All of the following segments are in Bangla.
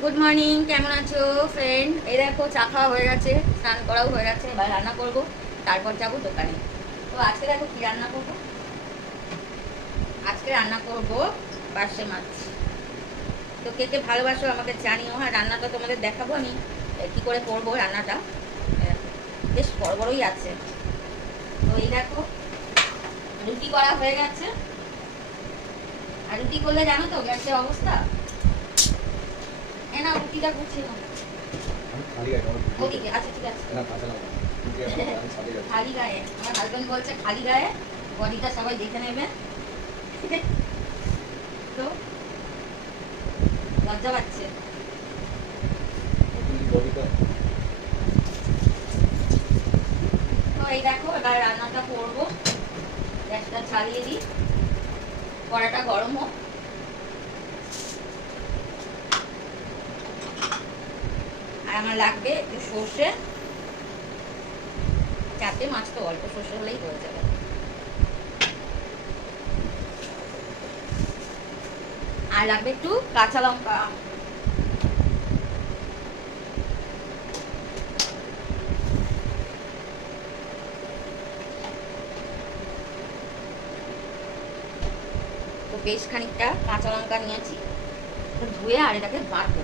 গুড মর্নিং, কেমন আছো ফ্রেন্ড? এই দেখো চা খাওয়া হয়ে গেছে, স্নান করাও হয়ে গেছে, এবার রান্না করবো, তারপর যাবো দোকানে। তো আজকে দেখো কি রান্না করবো। আজকে রান্না করবো পার্শে মাছ। তো কে কে ভালোবাসো আমাকে জানিও। হ্যাঁ, রান্নাটা তোমাদের দেখাবো আমি কি করে করবো রান্নাটা। বেশ বড় বড়ই আছে। তো এই দেখো রুটি করা হয়ে গেছে। আর রুটি করলে জানো তো গ্যাসের অবস্থা। না, রুটিটা গুছিয়ে নাও। ওদিকে আচ্ছা, ঠিক আছে। খালি গায়ে, আমার হাজবেন্ড বলছে খালি গায়ে বডিটা সবাই দেখে নেবে। তো লজ্জা পাচ্ছে। তো এই দেখো এবার রান্নাটা করবো। গ্যাসটা জ্বালিয়ে দিই, কড়াটা গরম হোক। আর আমার লাগবে একটু সর্ষে, চারটে মাছ তো অল্প সর্ষে হলেই হয়ে যাবে। আর লাগবে একটু কাঁচা লঙ্কা। তো বেশ খানিকটা কাঁচা লঙ্কা নিয়েছি, ধুয়ে আর এটাকে বাটবো।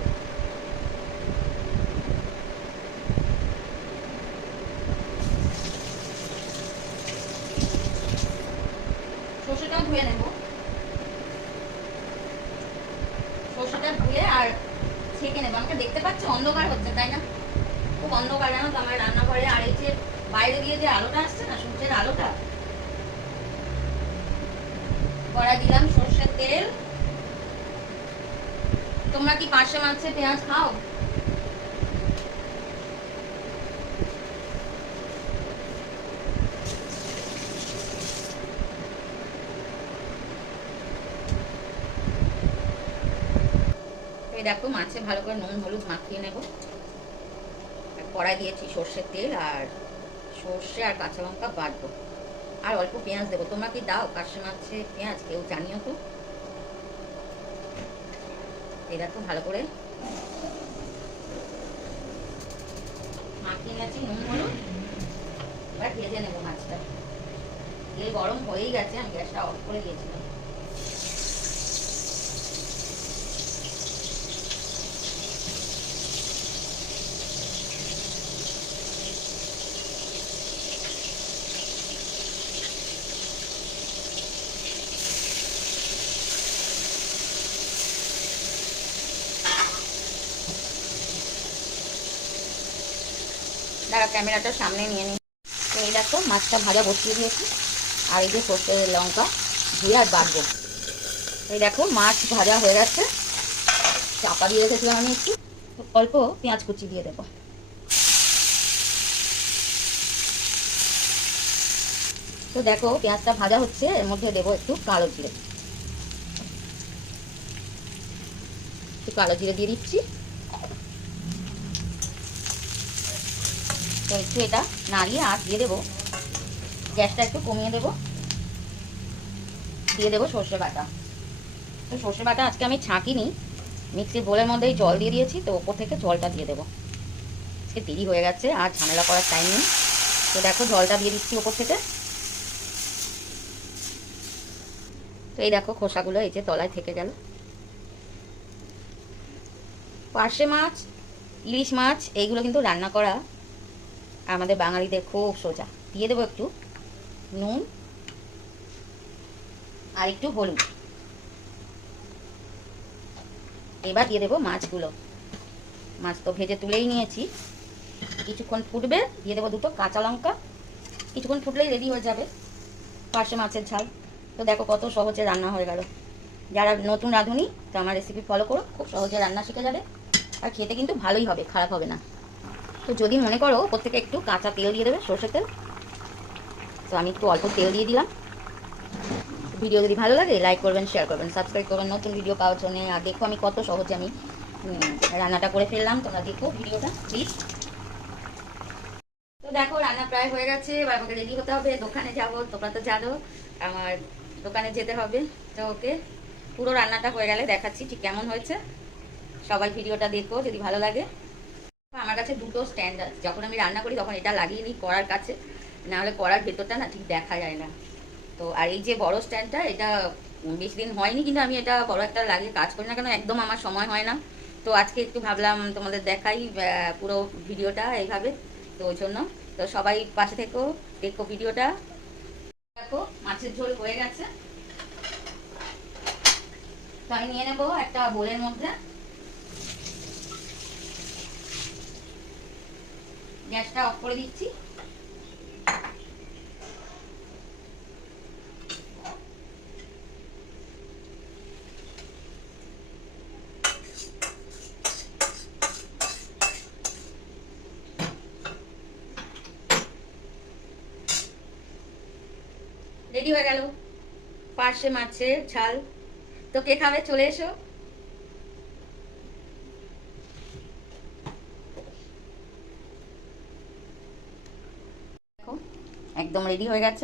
সর্ষেটাও ধুয়ে নেব। সর্ষেটা ধুয়ে আর ছেঁকে নেবো। আমাকে দেখতে পাচ্ছ অন্ধকার হচ্ছে তাই না? খুব অন্ধকার জানো তো আমার রান্নাঘরে। আর এই যে বাইরে দিয়ে যে আলোটা আসছে না, সূর্যের আলোটা। কড়াই দিলাম সর্ষের তেল। তোমরা কি পার্শে মাছে পেঁয়াজ খাও? এই দেখো মাছে ভালো করে নুন হলুদ মাখিয়ে নেব। কড়াই দিয়েছি সর্ষের তেল, আর সর্ষে আর কাঁচা লঙ্কা বাটবো। আর অল্প পেঁয়াজ দেবো। তোমরা কি দাও পার্শে মাছে পেঁয়াজ? কেউ জানিও তো। এই দেখো ভালো করে মাখিয়ে নিয়েছি নুন হলুদ। এবার ভেজে নেবো মাছটা। তেল গরম হয়েই গেছে, আমি গ্যাসটা অফ করে দিয়েছিলাম। দাঁড়া, ক্যামেরাটা সামনে নিয়ে নিই। তো এই দেখো মাছটা ভাজা বসিয়ে দিয়েছি, আর এই যে সর্ষে লঙ্কা ধুয়ে আর বাটবো। এই দেখো মাছ ভাজা হয়ে গেছে। চাপা দিয়ে রেখেছিলাম আমি একটু, অল্প পেঁয়াজ কুচি দিয়ে দেবো। তো দেখো পেঁয়াজটা ভাজা হচ্ছে, এর মধ্যে দেবো একটু কালো জিরে। একটু কালো জিরে দিয়ে দিচ্ছি। তো একটু এটা নাড়িয়ে আর দিয়ে দেবো, গ্যাসটা একটু কমিয়ে দেবো। দিয়ে দেবো সর্ষে বাটা। তো সর্ষে বাটা আজকে আমি ছাঁকিনি, মিক্সির বোলের মধ্যেই জল দিয়ে দিয়েছি। তো ওপর থেকে জলটা দিয়ে দেবো। আজকে দেরি হয়ে গেছে, আর ঝামেলা করার টাইম নেই। তো দেখো জলটা দিয়ে দিচ্ছি ওপর থেকে। তো এই দেখো খোসাগুলো এই যে তলায় থেকে গেল। পার্শে মাছ, ইলিশ মাছ এইগুলো কিন্তু রান্না করা আমাদের বাঙালিদের খুব সোজা। দিয়ে দেবো একটু নুন আর একটু হলুদ। এবার দিয়ে দেবো মাছগুলো। মাছ তো ভেজে তুলেই নিয়েছি। কিছুক্ষণ ফুটবে, দিয়ে দেবো দুটো কাঁচা লঙ্কা। কিছুক্ষণ ফুটলেই রেডি হয়ে যাবে পার্শে মাছের ঝাল। তো দেখো কত সহজে রান্না হয়ে গেল। যারা নতুন রাঁধুনি তো আমার রেসিপি ফলো করো, খুব সহজে রান্না শিখে যাবে। আর খেতে কিন্তু ভালোই হবে, খারাপ হবে না। তো যদি মনে করো ওপর থেকে একটু কাঁচা তেল দিয়ে দেবে, সর্ষের তেল। তো আমি একটু অল্প তেল দিয়ে দিলাম। ভিডিও যদি ভালো লাগে লাইক করবেন, শেয়ার করবেন, সাবস্ক্রাইব করবেন নতুন ভিডিও পাওয়ার জন্য। আর দেখো আমি কত সহজে আমি রান্নাটা করে ফেললাম। তোমরা দেখো ভিডিওটা প্লিজ। তো দেখো রান্না প্রায় হয়ে গেছে, এবার আমাকে রেডি হতে হবে, দোকানে যাব। তোমরা তো জানো আমার দোকানে যেতে হবে। তো ওকে পুরো রান্নাটা হয়ে গেলে দেখাচ্ছি ঠিক কেমন হয়েছে। সবাই ভিডিওটা দেখো যদি ভালো লাগে। আমার কাছে দুটো স্ট্যান্ড আছে, যখন আমি রান্না করি তখন এটা লাগিয়ে নিই কড়ার কাছে, নাহলে কড়ার ভেতরটা না ঠিক দেখা যায় না। তো আর এই যে বড় স্ট্যান্ডটা, এটা বেশি দিন হয়নি, কিন্তু আমি এটা বড় একটা লাগিয়ে কাজ করি না, কেন একদম আমার সময় হয় না। তো আজকে একটু ভাবলাম তোমাদের দেখাই পুরো ভিডিওটা এইভাবে, তো ওই জন্য। তো সবাই পাশে থেকো, দেখো ভিডিওটা। দেখো মাছের ঝোল হয়ে গেছে, তো আমি নিয়ে নেবো একটা বোলের মধ্যে। গ্যাসটা অফ করে দিচ্ছি। রেডি হয়ে গেল পার্শে মাছের ঝাল। তো কে খাবে চলে এসো। দেখো একদম রেডি হয়ে গেছে।